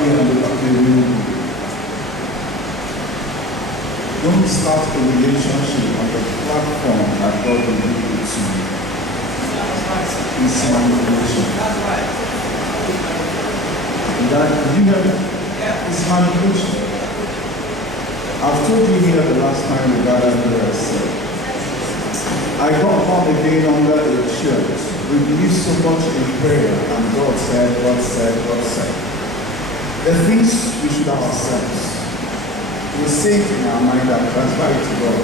being the real you. Don't start a relationship on the platform that God will give it to you. It's manipulation. You hear me? It's manipulation. I've told you here the last time we gathered here, I said, I got born again under a church. We believe so much in prayer, and God said, God said, God said. The things we should have ourselves. We say it in our mind and transfer it to God.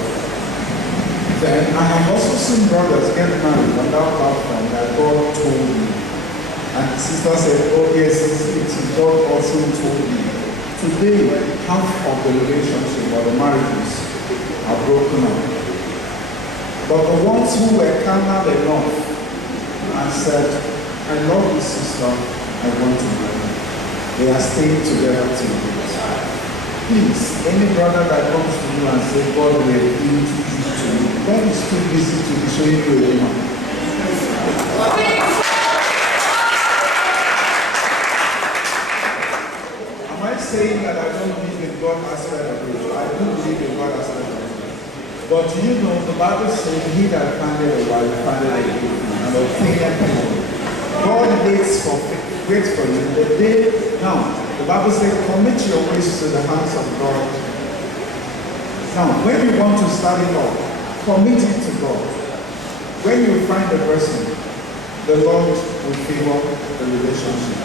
Then I have also seen brothers get married on that platform that God told me. And sister said, oh yes, it's God also told me. Today, half of the relationship or the marriages are broken up. But the ones who were carnal enough and said, I love this sister, I want to marry her, they are staying together till please, any brother that comes to you and says, God will introduce to you, God is too busy to be showing you a woman. Am I saying that I don't believe in God aspect of it? I do believe in God aspect of it. But you know, the Bible says, he that findeth a wife findeth a good man and obtaineth favor. God waits for you the day now. The Bible says, commit your ways to the hands of God. Now, when you want to start it off, commit it to God. When you find the person, the Lord will favor the relationship.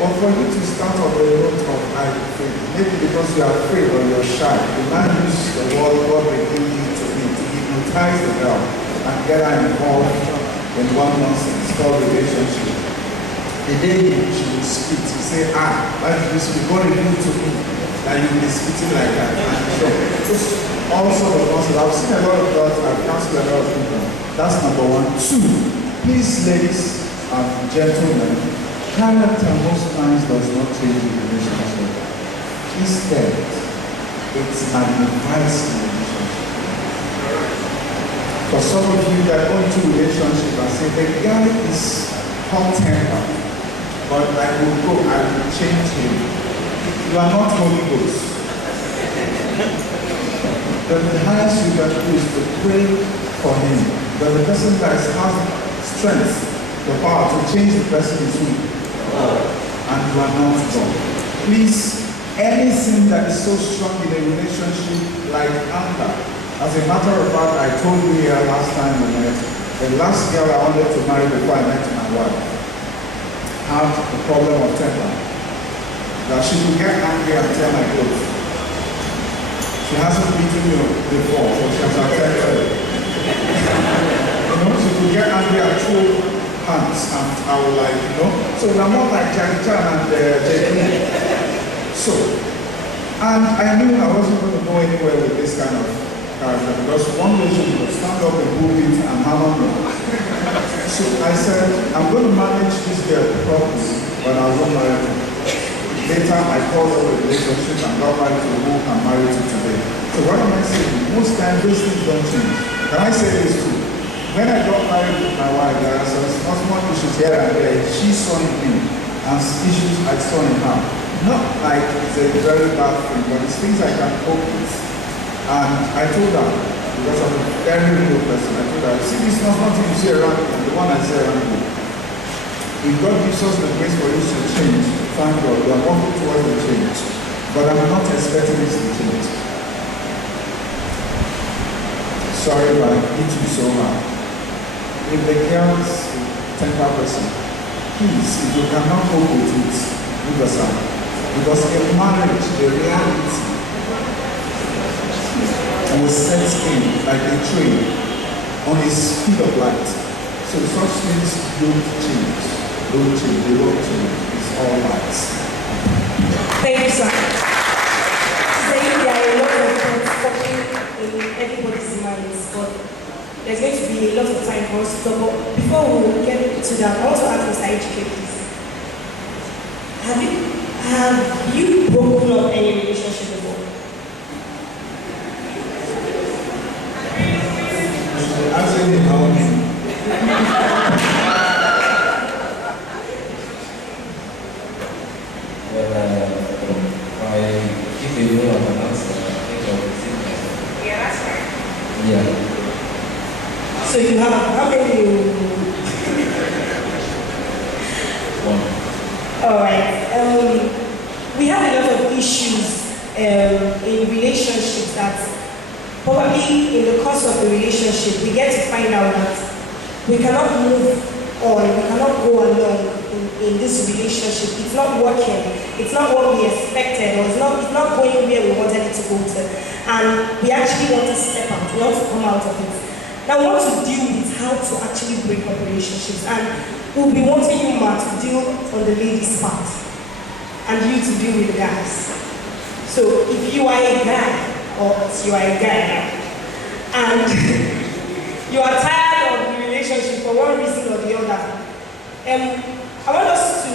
But for you to start on the road of I faith, maybe because you are afraid or you're shy, you might use the word God will give you to hypnotize the girl and get her involved in one nonsense called relationship. The day she will spit, you say, why did you speak? God revealed to me that you will be spitting like that. And also the nonsense. I've seen a lot of that, I've counseled a lot of people. That's number one. Two, please, ladies and gentlemen, character most times does not change the relationship. Instead, it magnifies the relationship. For some of you that go into relationship and say, the guy is hot-tempered, but I will go, I will change him. You are not Holy Ghost. The highest you can do is to pray for him. But the person that has strength, the power to change the person is weak. And you are not God. Please, anything that is so strong in a relationship like anger. As a matter of fact, I told you here last time we met, the last girl I wanted to marry before I met my wife had a problem of temper. That she could get angry and tear my clothes. She hasn't beaten me before, so she has a temper. She could get angry and throw hands, and I was like, So we're more like Jackie Chan and Jackie. So, and I knew I wasn't going to go anywhere with this kind of character because one day she would stand up and move it and hammer me. So I said, I'm going to manage this girl properly, but I won't marry her. Later, I called her a relationship and got married to a woman and married to today. So what am I saying? Most times, those things don't change. Can I say this too? When I got married with my wife, there are some small issues here and there. She saw in me, and issues I saw in her. Not like it's a very bad thing, but it's things I can cope with. And I told her, because I'm a very real person, I told her, see, this is not something you see around me, and the one I see around me. If God gives us the grace for you to change, thank God, we are working towards the change. But I'm not expecting this to change. Sorry, but I hit you so hard. If the girl's temper person, please, if you cannot cope with it, leave us out. Because in marriage, the reality will set in like a train on a speed of light. So such things don't change. Don't change. They won't change. It's all light. Thank you, sir. Saying there are a lot of things popping in everybody's minds, but there's going to be a lot of time for us to talk. But before we get to that, I want to ask Mr. HK, please. Have you broken up any relationship before? Answer me how many? Well, issues in relationships that probably in the course of the relationship we get to find out that we cannot move on, we cannot go along in this relationship. It's not working, it's not what we expected, or it's not going where we wanted it to go to. And we actually want to step out, we want to come out of it. Now we want to deal with how to actually break up relationships, and we'll be wanting you, Ma, to deal on the ladies' part and you to deal with the guys. So if you are a guy, or you are a guy now, and you are tired of the relationship for one reason or the other, I want us to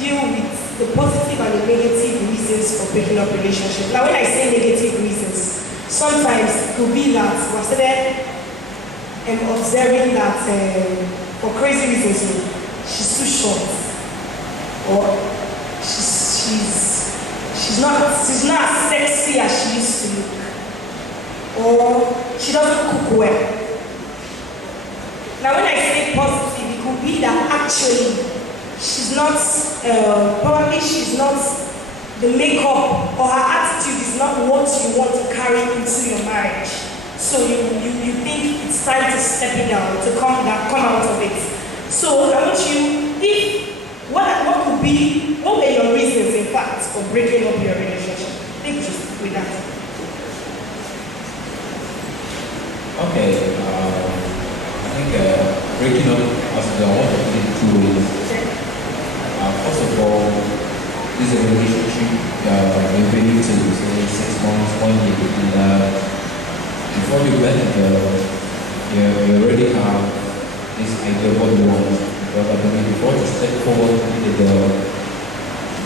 deal with the positive and the negative reasons for breaking up relationships. Now when I say negative reasons, sometimes it could be that we're started observing that for crazy reasons, she's too short, or she's not as sexy as she used to look, or she doesn't cook well. Now when I say positive, it could be that actually she's not, probably she's not, the makeup or her attitude is not what you want to carry into your marriage. So you think it's time to step it down, to come out of it. So I want you, what were your reasons in fact for breaking up your relationship? Think just with that. Okay, I think breaking up as I want to put it two ways. First of all, this is a relationship you've been into say 6 months, 1 year, and before you met the girl, you already have this idea of what you want. But I mean, before you step forward with the girl,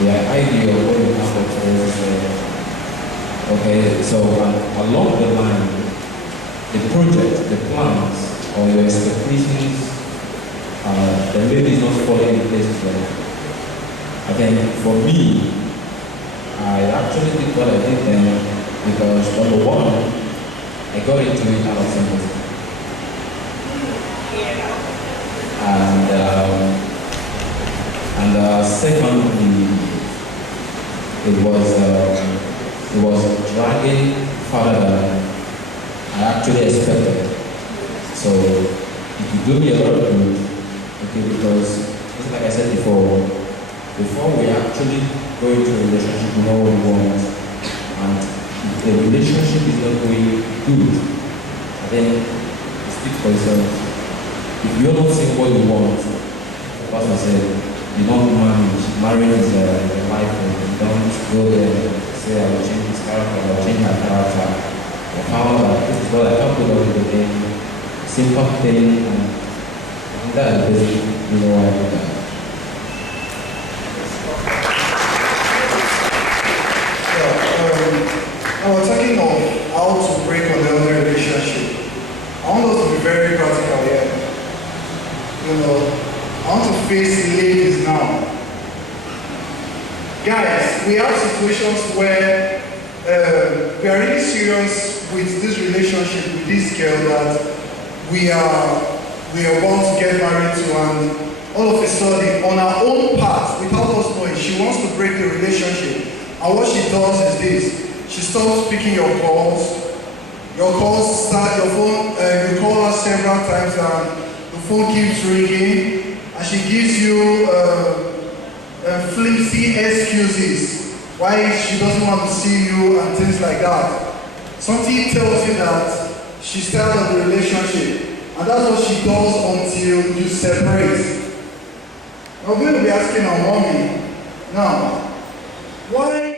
the idea of what you have for okay, so along the line, the project, the plans, or your expectations, the maybe is not falling in place well. Again, for me, I actually did what I did then because number one, I got into it out of sympathy. And secondly, it was dragging further than I actually expected. So it would do me a lot of good, okay, because just like I said before we actually go into a relationship, we know what we want, and if the relationship is not going good, then speak for yourself. If you're not saying what you want, as I said, you don't manage. Marriage is a life, and you don't go there and say, I will change this character, I will change my character. I found that this is what I can't put up with again. Simple thing, and that is basically, why I do that. Now we're talking of how to break on the other relationship. I want us to be very practical here. I want to face the ladies now. Guys, we have situations where we are really serious with this relationship with this girl that we are about to get married to, and all of a sudden, on her own part, without us knowing, she wants to break the relationship. And what she does is this: she stops picking your calls. Your calls start, your phone, you call her several times and the phone keeps ringing, and she gives you flimsy excuses why she doesn't want to see you and things like that. Something tells you that she's tired of the relationship, and that's what she does until you separate. Now we're going to be asking our mommy, now, why